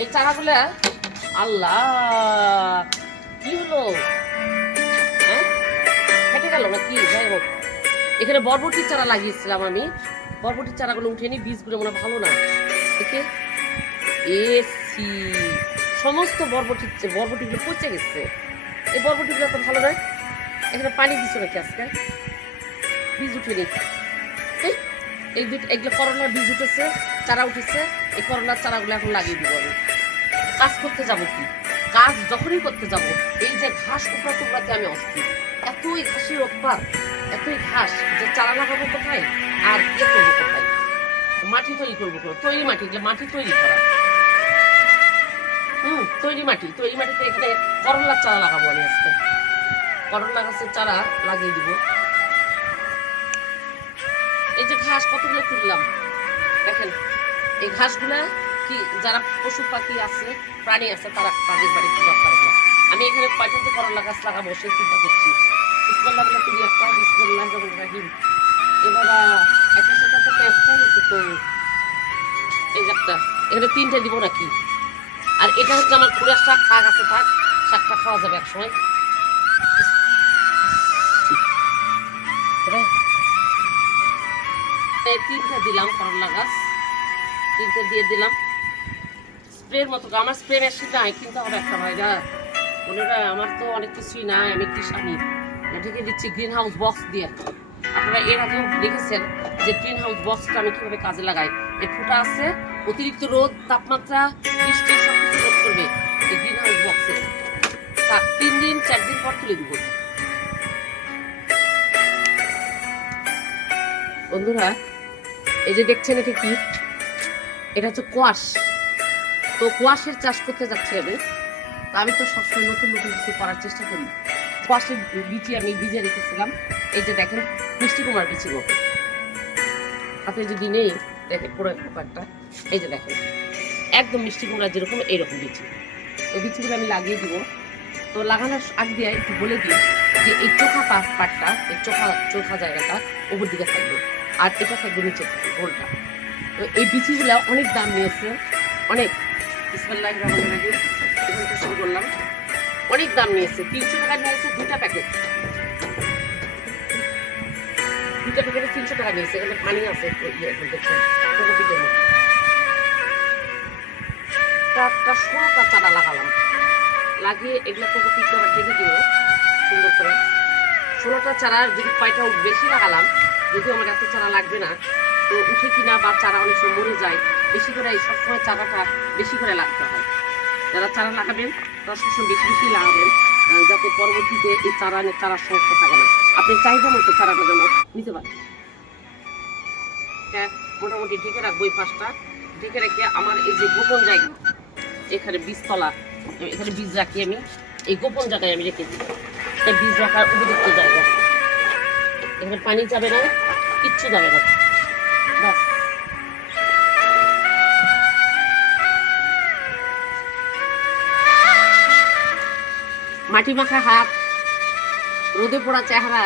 এই চারাগুলা আল্লাহ, কি হলো? হ্যাঁ? গেল না কি যাই হোক। এখানে বরবটির চারা লাগিয়েছিলাম আমি। বরবটির চারাগুলো উঠে নি, বীজগুলো মনে ভালো না। দেখে। এসি সমস্ত বরবটির বরবটিগুলো পচে গেছে। এই বরবটিগুলো তো ভালো নয়। এখানে পানি দিছো নাকি আজকে? বীজ উঠেনি এই এই এগুলো করলার বীজ উঠেছে চারা উঠেছে, এই করলার চারাগুলো এখন লাগিয়ে দিব আমি। কাজ করতে যাব কি? কাজ যখনই করতে যাব, এই যে ঘাস উপড়া টুকরাতে আমি অস্থির। এতই ঘাসের অভ্যাস এতই ঘাস যে চারা লাগাবো কোথায় আর ইয়ে করব কোথায়? মাটি তৈরি করব? তৈরি মাটি যে মাটি তৈরি করা। হুম, তৈরি মাটি, তৈরি মাটিতে এখানে করলার চারা লাগাবো আমি আজকে। করলা গাছের চারা লাগিয়ে দিব। এই যে ঘাস কতগুলো তুললাম, দেখেন, এই ঘাসগুলা কি, যারা পশু পাখি আছে, প্রাণী আছে, তারা তাদের বাড়িতে দরকার হবে আমি এখানে যে করলা গাছ লাগাবো, সেই চিন্তা করছি। বিসমিল্লাহ বলে তুলি একটা বিসমিল্লাহ রহমান রাহিম একটা সাথে একটা পেঁচটা গেছে তো। এই একটা, এখানে তিনটে দিব নাকি? আর এটা হচ্ছে আমার কুড়ার শাক শাক আছে থাক শাকটা খাওয়া যাবে এক তিনটা দিলাম করলা গাছ। তিনটে দিয়ে দিলাম। স্প্রের মতো আমার স্প্রে মেশিন নাই, কিনতে হবে একটা ভাইরা ওনারা আমার তো অনেক কিছুই নাই, আমি কৃষানি ঢেকে দিচ্ছি গ্রিন হাউস বক্স দিয়ে। আপনারা এর আগেও দেখেছেন যে গ্রিন হাউস বক্সটা আমি কীভাবে কাজে লাগাই? এর ফুটা আছে, অতিরিক্ত রোদ, তাপমাত্রা, বৃষ্টি সব কিছু রোধ করবে এই গ্রিন হাউস বক্সে তিন দিন, চার দিন পর তুলে দিব। বন্ধুরা এই যে দেখছেন এটা কি? এটা হচ্ছে কোয়াশ। তো কোয়াশের চাষ করতে যাচ্ছি আমি। তা আমি তো সবসময় নতুন নতুন কিছু করার চেষ্টা করি। কোয়াশের বিচি আমি ভিজে রেখেছিলাম। এই যে দেখেন, মিষ্টি কুমার বিচি গো। হাতে যদি নেই দেখেন পুরো একটা এই যে দেখেন, একদম মিষ্টি কুমড়া যেরকম এইরকম বিচি। এই বিচিগুলো আমি লাগিয়ে দিব। তো লাগানোর আগ দিয়ে একটু বলে দিই যে এই চোখা পাট পাটটা, এই চোখা চোখা জায়গাটা ওপর দিকে থাকবে। আর এটা থাকবে নিচের গোলটা। তো এই বিচিগুলো অনেক দাম নিয়েছে, অনেক। এখান শুরু করলাম। অনেক দাম নিয়েছে, তিনশো টাকা নিয়েছে দুটা প্যাকেট। দুটা প্যাকেটে তিনশো টাকা নিয়েছে, এখানে পানি আছে পিঠের একটা ষোলোটা চারা লাগালাম। লাগিয়ে এগুলো তো পিঠে আবার ঢেকে দিব, সুন্দর করে। ষোলোটা চারা যদি কয়টা বেশি লাগালাম যদি আমার এত চারা লাগবে না, তো উঠে কিনা বা চারা অনেক সময় মরে যায়, বেশি করে এই সবসময় চারাটা বেশি করে লাগতে হয়। যারা চারা লাগাবেন, তারা সবসময় বেশি বেশি লাগাবেন যাতে পরবর্তীতে এই চারা চারার সমস্যা থাকে না। আপনি চাহিদা মতো চারাটা যেন নিতে পারেন। এটা মোটামুটি ঢেকে রাখব এই পাশটা। ঢেকে রেখে আমার এই যে গোপন জায়গা, এখানে বীজতলা, এখানে বীজ রাখি আমি। এই গোপন জায়গায় আমি রেখে দিই। এই বীজ রাখার উপযুক্ত জায়গা। এখানে পানি যাবে না কিচ্ছু যাবে না। মাটি মাখা হাত রোদে পড়া চেহারা।